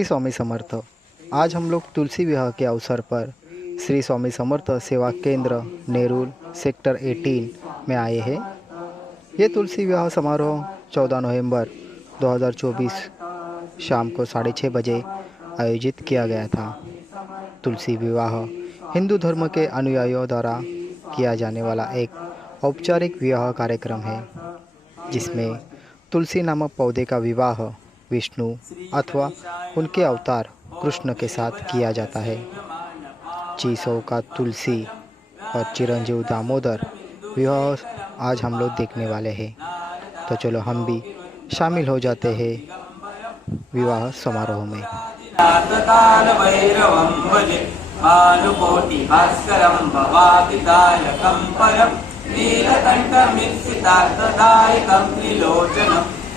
श्री स्वामी समर्थ। आज हम लोग तुलसी विवाह के अवसर पर श्री स्वामी समर्थ सेवा केंद्र, नेरुल, सेक्टर 18 में आए हैं। ये तुलसी विवाह समारोह 14 नवंबर 2024 शाम को साढ़े छः बजे आयोजित किया गया था। तुलसी विवाह हिंदू धर्म के अनुयायियों द्वारा किया जाने वाला एक औपचारिक विवाह कार्यक्रम है, जिसमें तुलसी नामक पौधे का विवाह विष्णु अथवा उनके अवतार कृष्ण के साथ किया जाता है। चीसो का तुलसी और चिरंजीव दामोदर विवाह आज हम लोग देखने वाले हैं। तो चलो हम भी शामिल हो जाते हैं विवाह समारोह में।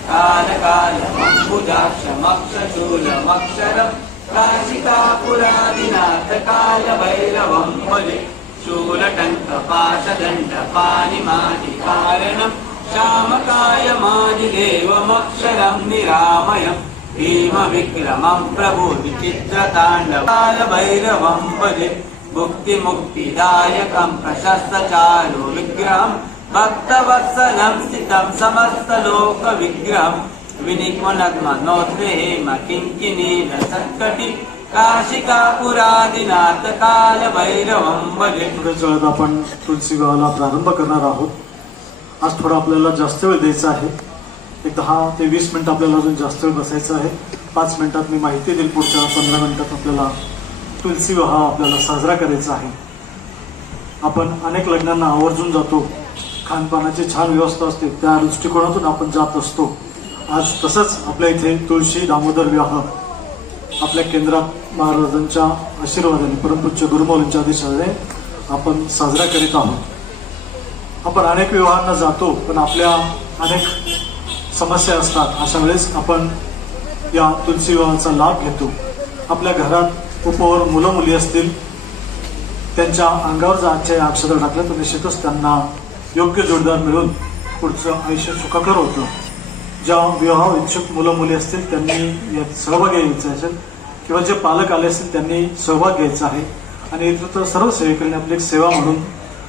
कालकालमम्बुजाक्षमक्षशूलमक्षरम् काशिकापुरादिनाथकालभैरवम् बम्बुजाक्ष मक्ष श्यामकायमादिदेवमक्षरम् निरामयम् भीमविक्रमम् फले शूलटङ्कपाशदण्डपाणि माति कारणम् प्रभु विचित्रताण्डव कालभैरवं भले भुक्तिमुक्तिदायकं विग्रहम् भक्तवत्सलं स्थितं समस्तलोकविग्रहं। विनिक्वनग्मनोद्रे हेम किङ्किनील सत्कटि काशिकापुरादिनाथ कालभैरवं भजे थोड्याच वेळात आपण तुलसी विवाहाला प्रारंभ करणार आहोत. आज थोडा आपल्याला जास्त वेळ द्यायचा आहे. एक दहा ते वीस मिनिट आपल्याला अजून जास्त वेळ बसायचं आहे. पाच मिनिटात मी माहिती देईल पुढच्या पंधरा मिनिटात आपल्याला तुलसी विवाह आपल्याला साजरा करायचा आहे. आपण अनेक लग्नांना आवर्जून जातो. खानपानाची छान व्यवस्था असते. त्या दृष्टिकोनातून आपण जात असतो. आज तसंच आपल्या इथे तुळशी दामोदर विवाह आपल्या केंद्रात महाराजांच्या आशीर्वादाने परमपूज्य गुरुमौलींच्या आदेशाने आपण साजरा करीत आहोत. आपण अनेक विवाहांना जातो पण आपल्या अनेक समस्या असतात. अशा वेळेस आपण या तुलसी विवाहाचा लाभ घेतो. आपल्या घरात उपवर मुलं मुली असतील त्यांच्या अंगावर जर आजच्या अक्षर टाकलं तर निश्चितच त्यांना योग्य जोडदार मिळून पुढचं आयुष्य सुखकर होतं. ज्या विवाह इच्छुक मुलं मुली असतील त्यांनी यात सहभाग घ्यायचा असेल किंवा जे पालक आले असतील त्यांनी सहभाग घ्यायचा आहे. आणि इथं तर सर्व सेवेकरणे आपली एक सेवा म्हणून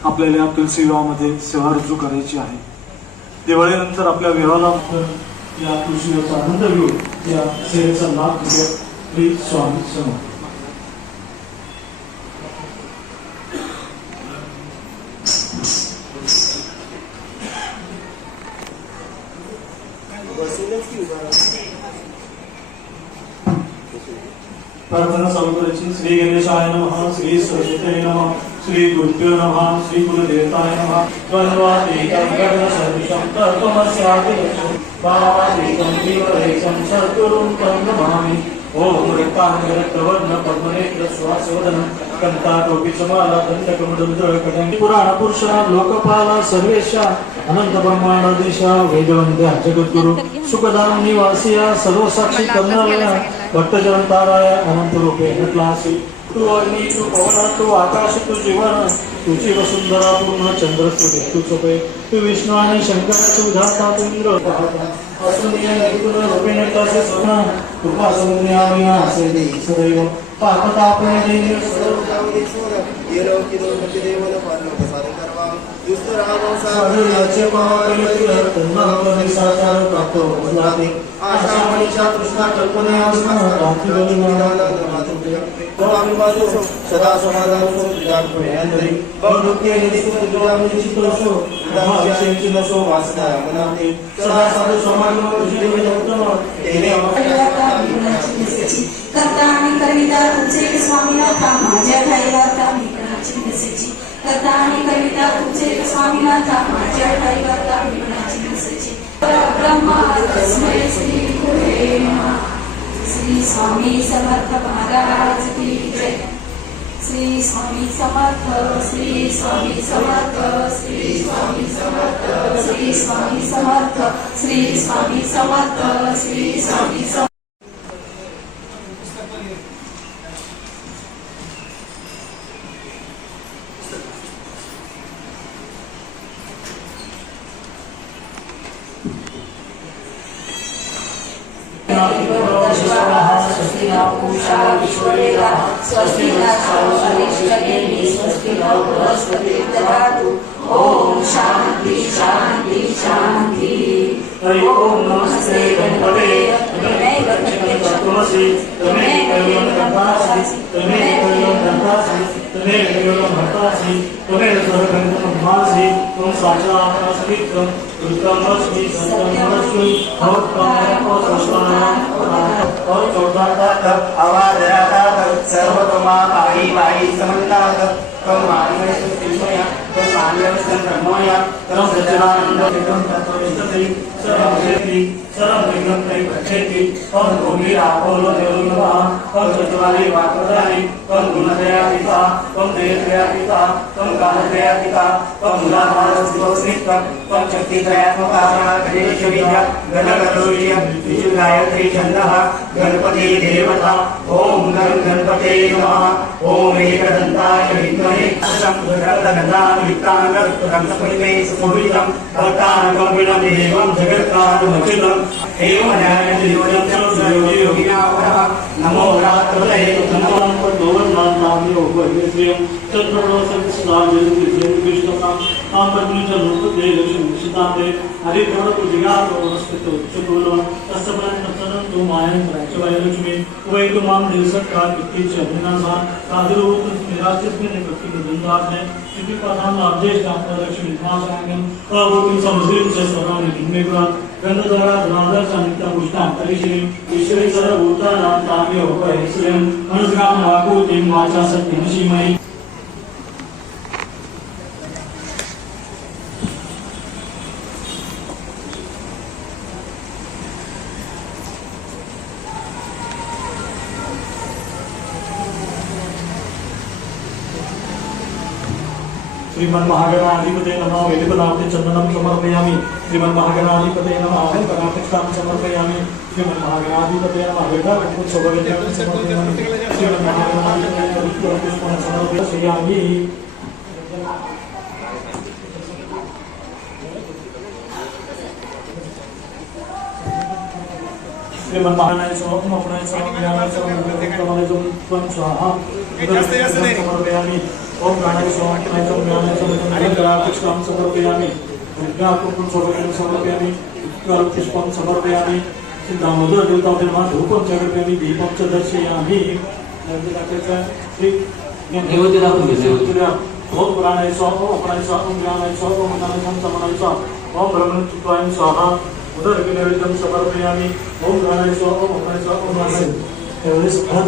आपल्याला तुलसी विवाहामध्ये सेवा रुजू करायची आहे. दिवाळीनंतर आपल्या विवाहाला या तुलसी विवाहाचा आनंद घेऊन या सेवेचा लाभ घेऊया. श्री स्वामी समर्थ. प्रार्थना श्री गणेशाय नम श्री सरस्वती नम श्री गुरुभ्यो नम श्री गुरुदेवताय नमः। द्वन्द्वातीतं गगनसदृशं तत्त्वमस्यादिलक्ष्यं भावातीतं जीवरेशं सद्गुरुं तं नमामि। ॐ रक्ताङ्गरक्तवर्ण पद्मनेत्र श्वासवदनं कन्ताटोपिचमाला दण्डकमदुन्दकटं पुराण पुरुष लोकपाला सर्वेशा अनंत ब्रह्मांडाधीशा जगद्गुरु सुखदाम निवासिया सर्वसाक्षी भक्तजन अनंत रूपे नटलासी। तू अग्नी तू पवन तू आकाश तू जीवन तुझी वसुंधरा पूर्ण चंद्र तू तू चपे तू विष्णू आणि शंकराचे उदाहरता तू इंद्र। असून या देव रूपे देव महाबली तन्नामध्ये साकार प्राप्त होते आशा कृष्णा कल्पने सदा समाधान बहुरुक्य निधी नसो वासना मनाते सदा साधू समागम करता आणि कविता तुझे स्वामीनाथा माझ्या ठाईवार्ता मी कथा आणि कविता तुमचे स्वामीनाथा माझ्या ठाईवार्ता मी कोणाची नसेची ब्रह्मा तस्मै श्री गुरुवे श्री स्वामी समर्थ महाराज की जय. श्री स्वामी समर्थ श्री स्वामी समर्थ श्री स्वामी समर्थ श्री स्वामी समर्थ श्री स्वामी समर्थ श्री स्वामी समर्थ पूषा विश्ववेदा स्वस्ति न अरिष्टनेमि स्वस्ति न बृहस्पति ददातु ॐ शान्ति शान्ति शान्ति हरि ओम नमस्ते गणपते त्वमेव त्वमसि त्वमेव केवलं ब्रह्मासि त्वमेव केवलं ब्रह्मासि त्वमेव केवलं भक्तासि त्वमेव सर्वगणं ब्रह्मासि त्वं साक्षात् असमित्रं दुर्गमस्मि सत्यमस्मि भक्ताय और चौथा अवादरातात सर्वतोमा पायी वायी समन्तात त्वं मानवस्य त्वं मानवस्य ब्रह्मया त्वं सच्चिदानन्द सर्वं तत्त्वविष्टति सर्वं वेत्ति सर्वं विघ्नं परिपक्षेति त्वं त्वं त्वं पिता त्वं देवदया पिता त्वं कालदया पिता त्वं मूलाधारस्थितोऽस्मित्वं त्वं शक्तित्रयात्मका गणगणोर्य छन्दः गणपति देवता ॐ गणपते नमः ॐ एकदन्ताय विद्महे रक्तगन्धानुयुक्ताङ्गरक्तपुलिमे सुमोहितं भक्तानुकम्पिनं देवं जगत्कानुमचितं एवं योगिनावरः नमो रात्रदये धनवान् पद्मवर्णानाम्यो वैश्रियं चन्द्रलोसकृष्णाजयन्तिश्रियं कृष्णताम् तां पद्मी च नृपते लक्ष्मीक्षितां ते हरिप्रवतुजिगातोस्थितोच्चगोलवान् तस्य प्रयत्नन्तु मायां प्राच्यवाय लक्ष्मी वै तु माँ निरसत्कार्पित्ये च अभिनासा कादिरोस्मिरास्मिन् प्रतिबन्धात्मे श्रुतिपदान् आदेशदात्मलक्ष्मी मासाङ्गम् अवोकिं समस्रिं च सर्वाणि किम्मे गुणात् रात्रये नमो ईश्वरी सर्वभूतानां ताम्यो उपहेश्वरं अनुग्राम वाकूतिं वाचा सत्यमशीमयि श्रीमन्महागणाधिपते नमः वेदिपदार्थे चन्दनं समर्पयामि। श्रीमन्महागणाधिपते नमः वेदिपदार्थक्षां समर्पयामि। श्रीमन्महागणाधिपते नमः वेदाकपुत्सवगण्यां समर्पयामि। श्रीमन्महागणाधिपते नमः समर्पयामि। श्रीमन्महानाय स्वप्न अपनाय स्वप्न ज्ञानाय स्वप्न कमलाय स्वप्न स्वाहा समर्पयामि ओम प्राणाय स्वप्नाय स्वप्न ज्ञानाय स्वप्न गणापुष्पं समर्पयामि गणापुष्पं स्वप्नं समर्पयामि गणपुष्पं समर्पयामि दामोदर देवताभ्यः धूपं समर्पयामि दीपं च दर्शयामि श्री नैवेद्य दाखवून घे, नैवेद्य. ओम प्राणाय स्वाहा ओम प्राणाय स्वाहा ओम ज्ञानाय स्वाहा ओम मनाय स्वाहा समनाय स्वाहा ओम ब्रह्मचित्वाय स्वाहा उदरविनैवेद्यं समर्पयामि ओम प्राणाय स्वाहा ओम प्राणाय स्वाहा ओम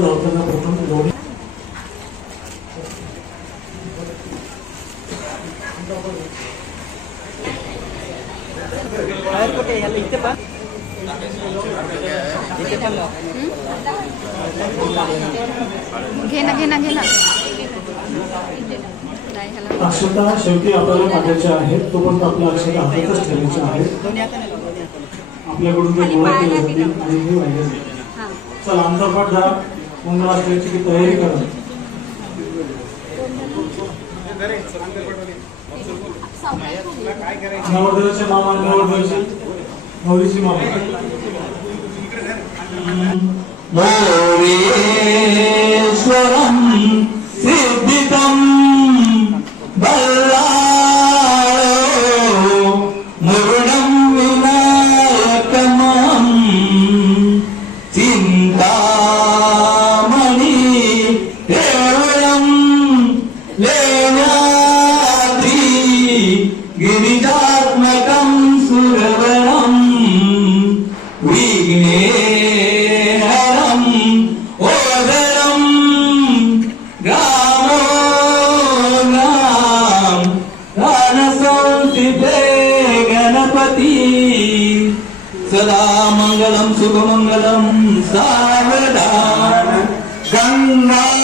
लावताना प्रथम दोन्ही नाही ह्याला अक्षता शेवटी आपल्याला टाकायच्या आहेत. तोपर्यंत आपल्या अक्षता हातातच ठेवायच्या आहेत. आपल्याकडून ते गोळा केले जातील आणि हे वाहिले जातील हां. चला आमचा पाठ झाला मंगळाष्टमीची की तयारी करा. नवरदेवाचे मामा नवरदेवाचे नवरीची मामा. मोरेश्वरं আল্লাহ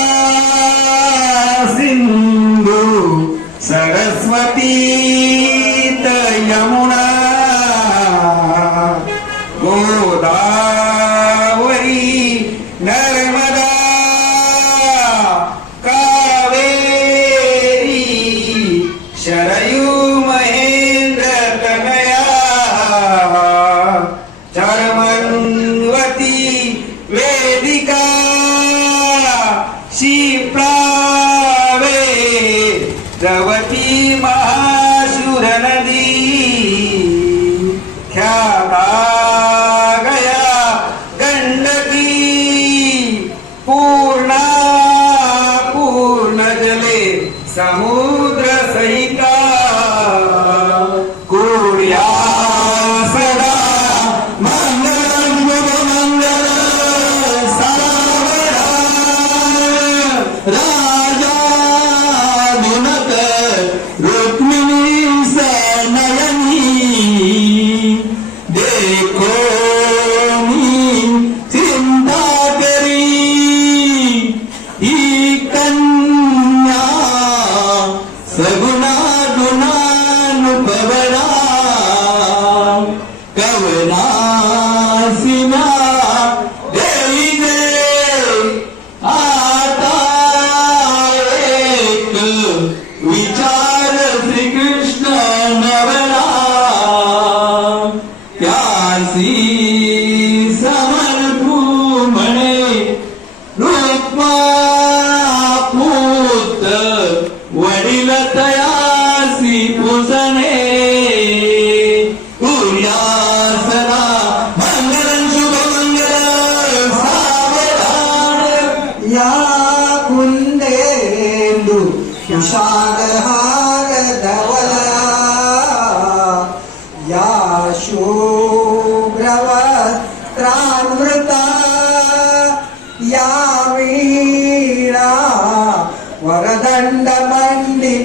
द्रवती महाशूर नदी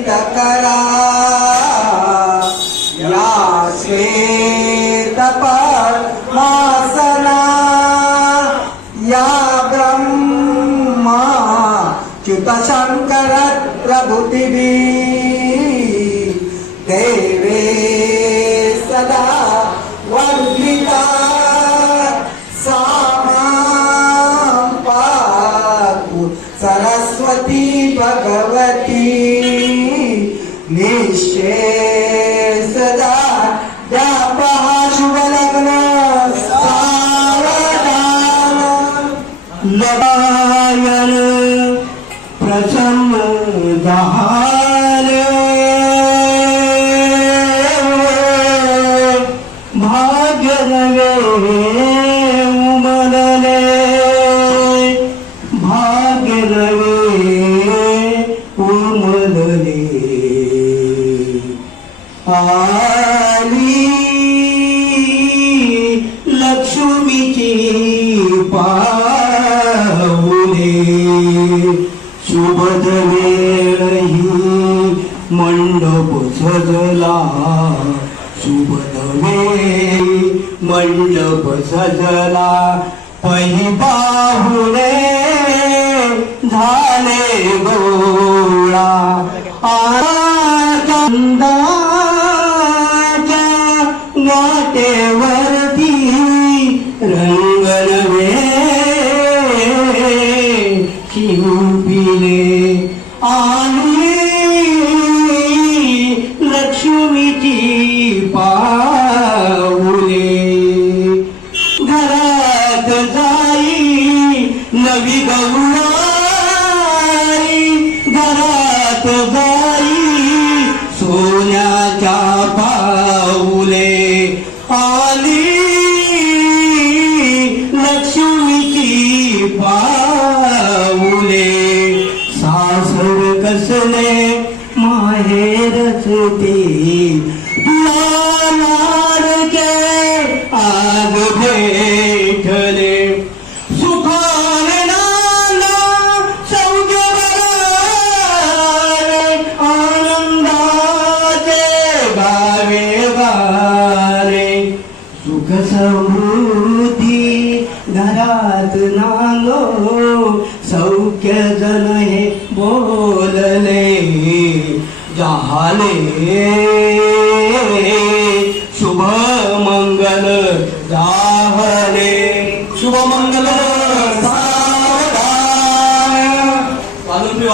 宝 বাবা बैल बसजला पहिला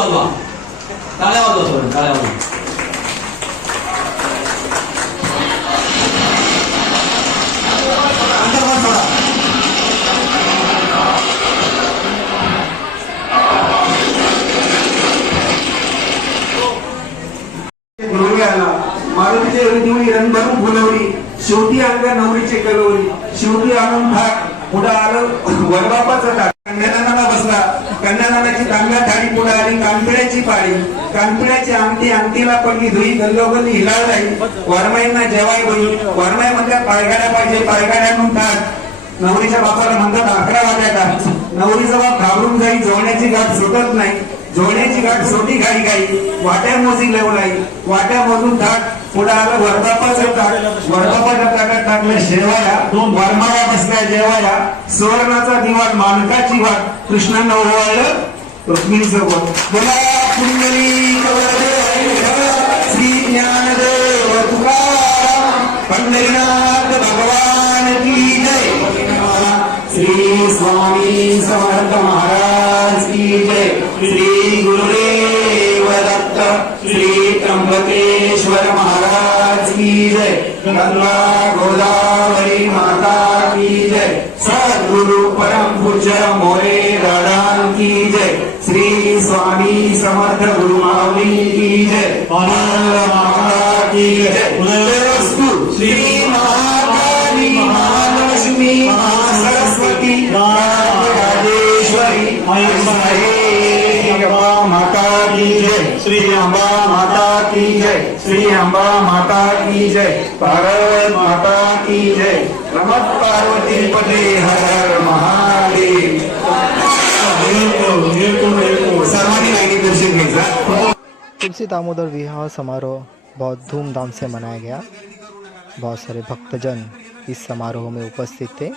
वाजवा टाळ्या वाजवा थोडं टाळ्या वाजवा नवरी आला मारुतीच्या रंग भरून फुलवली. शेवटी आणल्या नवरीचे कलवली. शेवटी आणून ठाक पुढं आलं. वरबापाचा टाक बसला. कन्यादानाची तांब्या थाळी पुढे आली कानपिळ्याची पाळी. कानपिळ्याची आमटी आमटीला पडली धुई गल्लोगल्ली हिलाव जाई वारमाईंना जेवाय होई वारमाई म्हणल्या पायगाड्या पाहिजे पायगाड्या म्हणतात नवरीच्या बापाला म्हणतात अकरा वाजायला नवरीचा बाप घाबरून जाई जोडण्याची गाठ सुटत नाही. जोडण्याची गाठ सोटी घाई घाई. वाट्या मोजी लेवलाई वाट्या मोजून टाक पुढे आलं वरबापाचं टाक वरबापाच्या ताटात टाकलं शेवाया. वरमाया बसल्या जेवाया सुवर्णाचा दिवाण मानकाची वाट. कृष्णानं ओवाळलं बोला कुंडली श्री ज्ञानदेव तुकाराम. पंढरीनाथ भगवान की जय. श्री स्वामी समर्थ महाराज की जय. श्री गुरुदेव गंगा गोदावरी माता की जय सद्गुरु परम पूज्य मोरे राडान की जय श्री स्वामी समर्थ गुरु माऊली की जय माता की जय श्री महाकाली महालक्ष्मी महासरस्वती राजेश्वरी माता की जय श्री अम्बा माता की जय श्री अम्बा माता की जय भारत माता की जय नमः पार्वती पते हर महादेव। तुलसी दामोदर विवाह समारोह बहुत धूमधाम से मनाया गया। बहुत सारे भक्तजन इस समारोह में उपस्थित थे।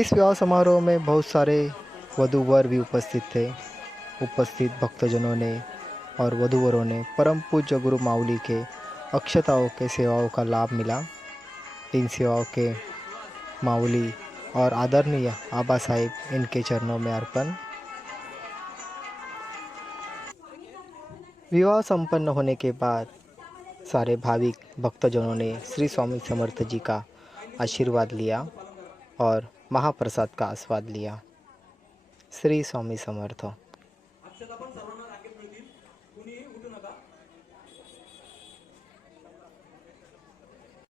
इस विवाह समारोह में बहुत सारे वधु वर भी उपस्थित थे। उपस्थित भक्तजनों ने और वधूवरों ने परम पूज्य गुरु माउली के अक्षताओं के सेवाओं का लाभ मिला। इन सेवाओं के माउली और आदरणीय आबा साहिब इनके चरणों में अर्पण। विवाह संपन्न होने के बाद सारे भाविक भक्तजनों ने श्री स्वामी समर्थ जी का आशीर्वाद लिया और महाप्रसाद का आस्वाद लिया। श्री स्वामी समर्थ।